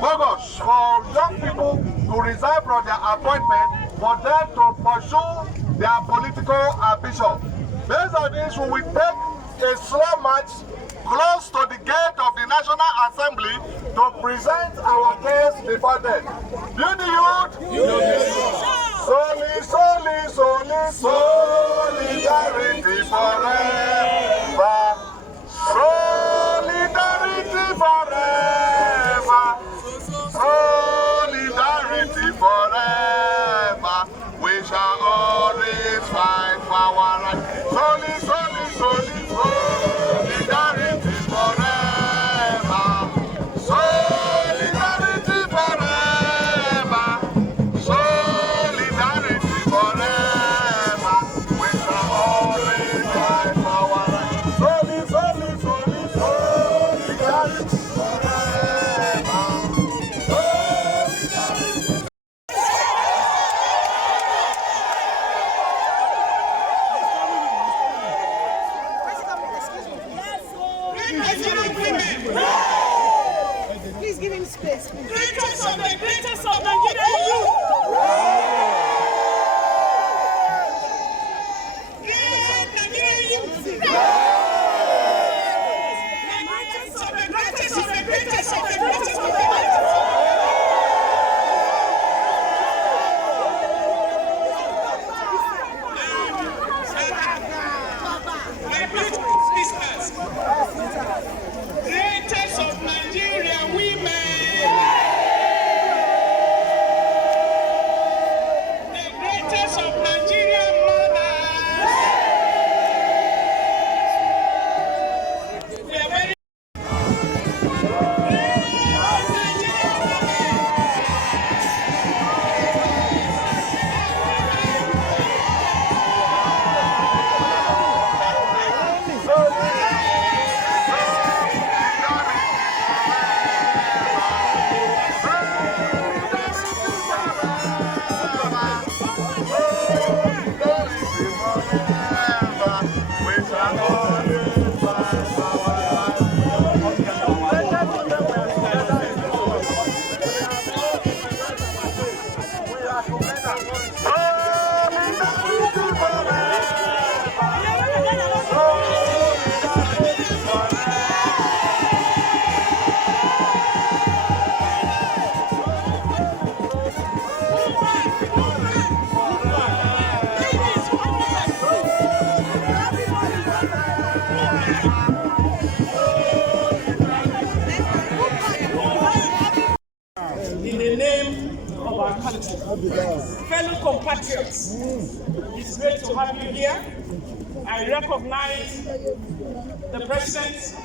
bogus for young people to resign from their appointment for them to pursue their political ambition. Based on this, we will take a slow march close to the gate of the National Assembly to present our case before them. Solidarity forever. Solidarity forever. Solidarity forever. We shall always fight for our rights. Solidarity forever. Solidarity forever. Solidarity forever. We shall always fight for our rights. Solidarity forever. Please give him space. Greatest of Nigerian youth. Greatest of Nigerian women. The greatest of Nigerian mothers. They are very in the name of our country. Fellow compatriots, it's great to have you here. I recognize the President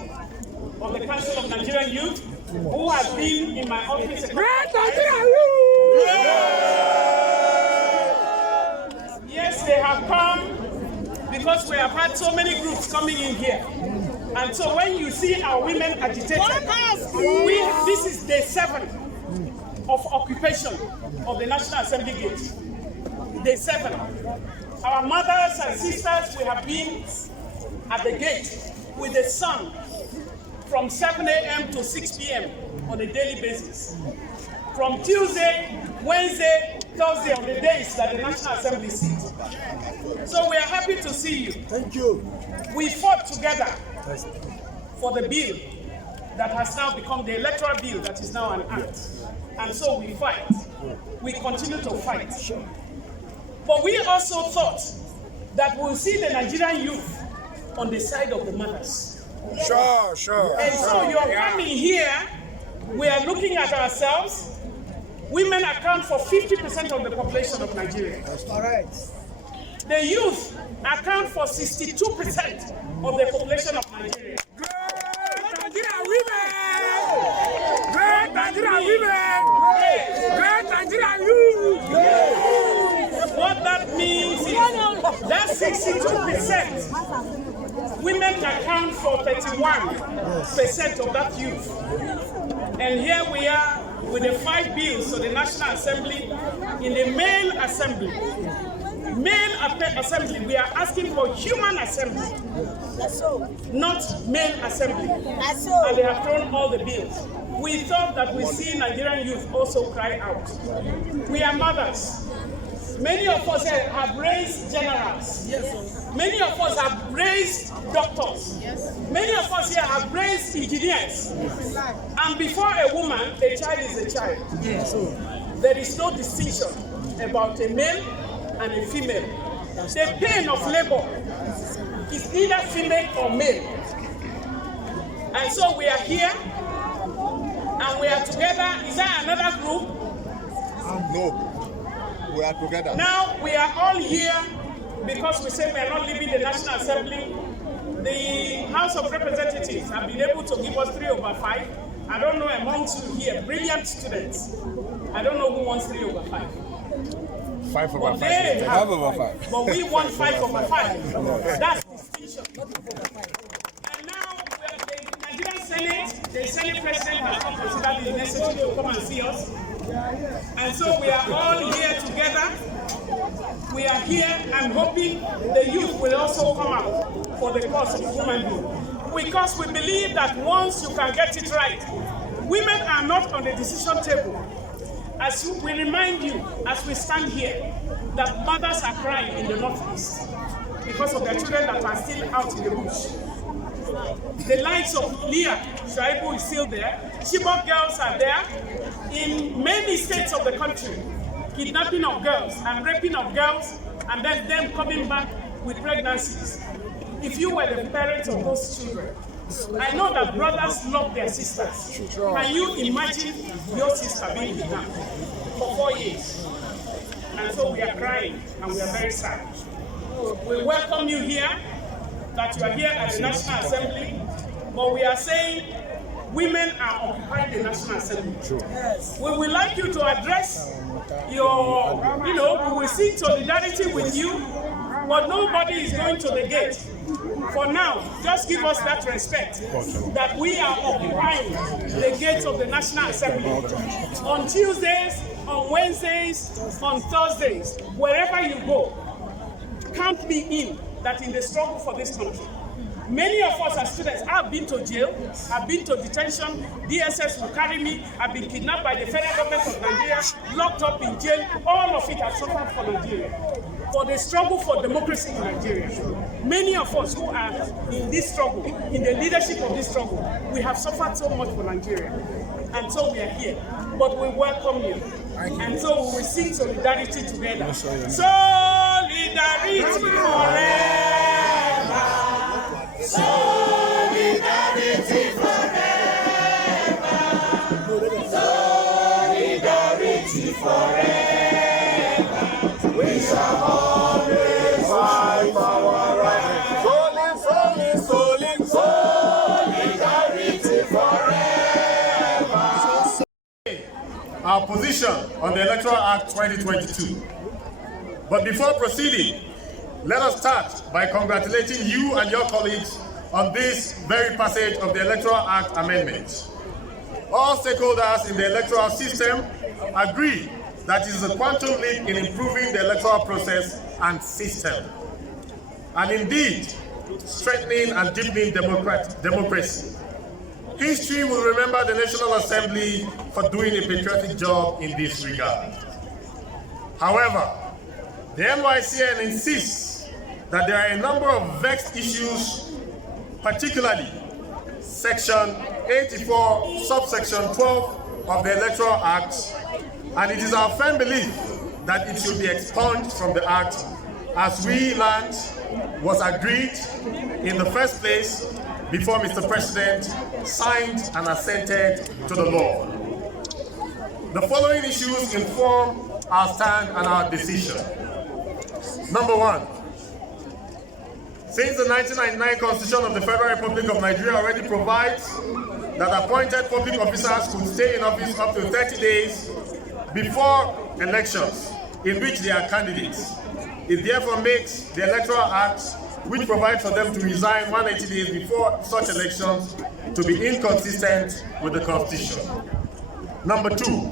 of the Council of Nigerian Youth, who has been in my office. Yes, they have come because we have had so many groups coming in here. And so when you see our women agitated, this is day 7 of occupation of the National Assembly gate. Day 7. Our mothers and sisters, we have been at the gate with the sun from 7 a.m. to 6 p.m. on a daily basis. From Tuesday, Wednesday, Thursday, on the days that the National Assembly sits. So we are happy to see you. Thank you. We fought together for the bill that has now become the electoral bill that is now an act. And so we fight. We continue to fight. But we also thought that we'll see the Nigerian youth on the side of the mothers. Sure. And so you are coming here, we are looking at ourselves. Women account for 50% of the population of Nigeria. All right. The youth account for 62% of the population of Nigeria. Great Nigerian women! Great Nigerian women! Great Nigerian youth! What that means is that 62%, women account for 31% of that youth. And here we are with the 5 bills of the National Assembly in the male assembly. Male assembly, we are asking for human assembly, not male assembly. And they have thrown all the bills. we thought that we see Nigerian youth also cry out. We are mothers. Many of us have raised generals. Yes. Many of us have raised doctors. Yes. Many of us here have raised engineers. Yes. And before a woman, a child is a child. Yes. There is no distinction about a male and a female. The pain of labor is neither female or male. And so we are here, and we are together. Is there another group? No. We are together. Now we are all here because we say we are not leaving the National Assembly. The House of Representatives have been able to give us 3/5. I don't know amongst you here, brilliant students. I don't know who wants 3/5. 5/5. 5/5. But we want 5/5. That's distinction. And now the Nigerian Senate, the Senate President has not considered it necessary to come and see us. And so we are all here together. We are here and hoping the youth will also come out for the cause of womanhood. Because we believe that once you can get it right, women are not on the decision table. As we remind you, as we stand here, that mothers are crying in the Northeast because of their children that are still out in the bush. The likes of Leah Shaibu is still there. Chibok girls are there. In many states of the country, kidnapping of girls and raping of girls, and then them coming back with pregnancies. If you were the parents of those children, I know that brothers love their sisters. Can you imagine your sister being kidnapped for 4 years? And so we are crying and we are very sad. We welcome you here, that you are here at the National Assembly, but we are saying women are occupying the National Assembly. Yes. We would like you to address your, we will seek solidarity with you, but nobody is going to the gate. For now, just give us that respect that we are occupying the gates of the National Assembly. On Tuesdays, on Wednesdays, on Thursdays, wherever you go, count me in that in the struggle for this country. Many of us as students have been to jail, have been to detention, DSS will carry me, I've been kidnapped by the federal government of Nigeria, locked up in jail, all of it has suffered for Nigeria. For the struggle for democracy in Nigeria. Many of us who are in this struggle, in the leadership of this struggle, we have suffered so much for Nigeria. And so we are here. But we welcome you. And so we will sing solidarity together. Solidarity forever. Solidarity forever. Solidarity forever. We shall always fight for our rights. Solidarity forever. Our position on the Electoral Act 2022. But before proceeding, let us start by congratulating you and your colleagues on this very passage of the Electoral Act amendment. All stakeholders in the electoral system agree that it is a quantum leap in improving the electoral process and system, and indeed strengthening and deepening democracy. History will remember the National Assembly for doing a patriotic job in this regard. However, the NYCN insists that there are a number of vexed issues, particularly Section 84, subsection 12 of the Electoral Act, and it is our firm belief that it should be expunged from the Act, as we learned was agreed in the first place before Mr. President signed and assented to the law. The following issues inform our stand and our decision. Number one, since the 1999 Constitution of the Federal Republic of Nigeria already provides that appointed public officers could stay in office up to 30 days before elections in which they are candidates, it therefore makes the Electoral Act, which provides for them to resign 180 days before such elections, to be inconsistent with the Constitution. Number two,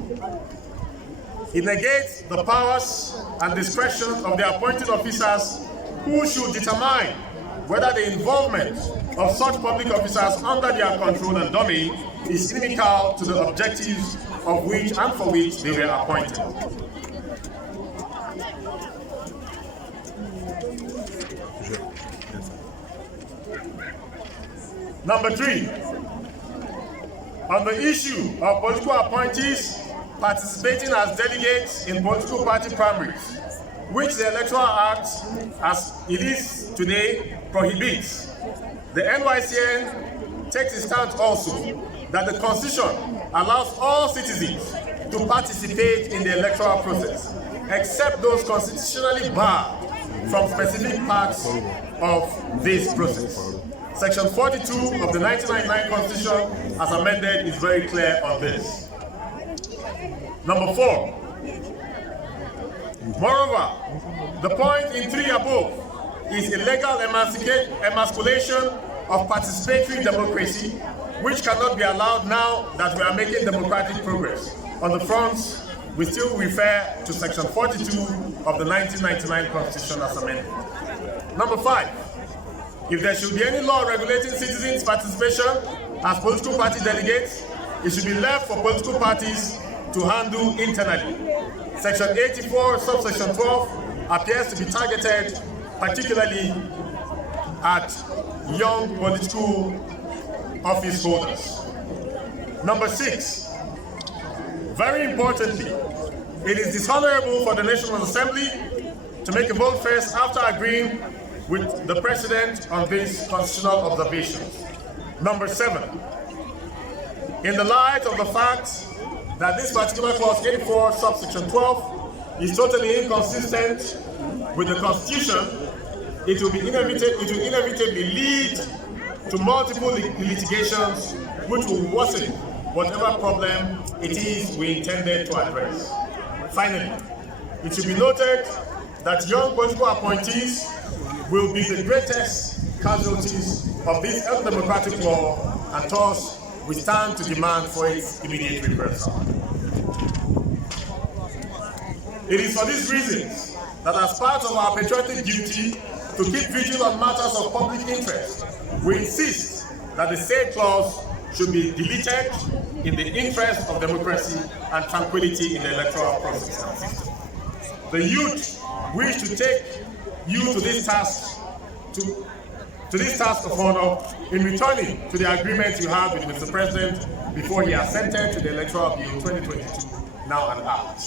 it negates the powers and discretion of the appointed officers who should determine whether the involvement of such public officers under their control and domain is inimical to the objectives of which and for which they were appointed. Number 3, on the issue of political appointees participating as delegates in political party primaries, which the Electoral Act, as it is today, prohibits. The NYCN takes a stance also that the Constitution allows all citizens to participate in the electoral process, except those constitutionally barred from specific parts of this process. Section 42 of the 1999 Constitution, as amended, is very clear on this. Number 4. Moreover, the point in 3 above is illegal emasculation of participatory democracy, which cannot be allowed now that we are making democratic progress. On the fronts, we still refer to Section 42 of the 1999 Constitution as amended. Number 5, if there should be any law regulating citizens' participation as political party delegates, it should be left for political parties to handle internally. Section 84, subsection 12 appears to be targeted particularly at young political office holders. Number 6, very importantly, it is dishonorable for the National Assembly to make a vote first after agreeing with the President on these constitutional observations. Number 7, in the light of the fact that this particular clause 84, subsection 12 is totally inconsistent with the Constitution, it will inevitably lead to multiple litigations which will worsen whatever problem it is we intended to address. Finally, it should be noted that young political appointees will be the greatest casualties of this undemocratic law, and thus we stand to demand for its immediate reversal. It is for these reasons that, as part of our patriotic duty to keep vigil on matters of public interest, we insist that the said clause should be deleted in the interest of democracy and tranquility in the electoral process. The youth wish to take you to this task of honor in returning to the agreement you have with Mr. President before he assented to the Electoral Bill 2022 now and out.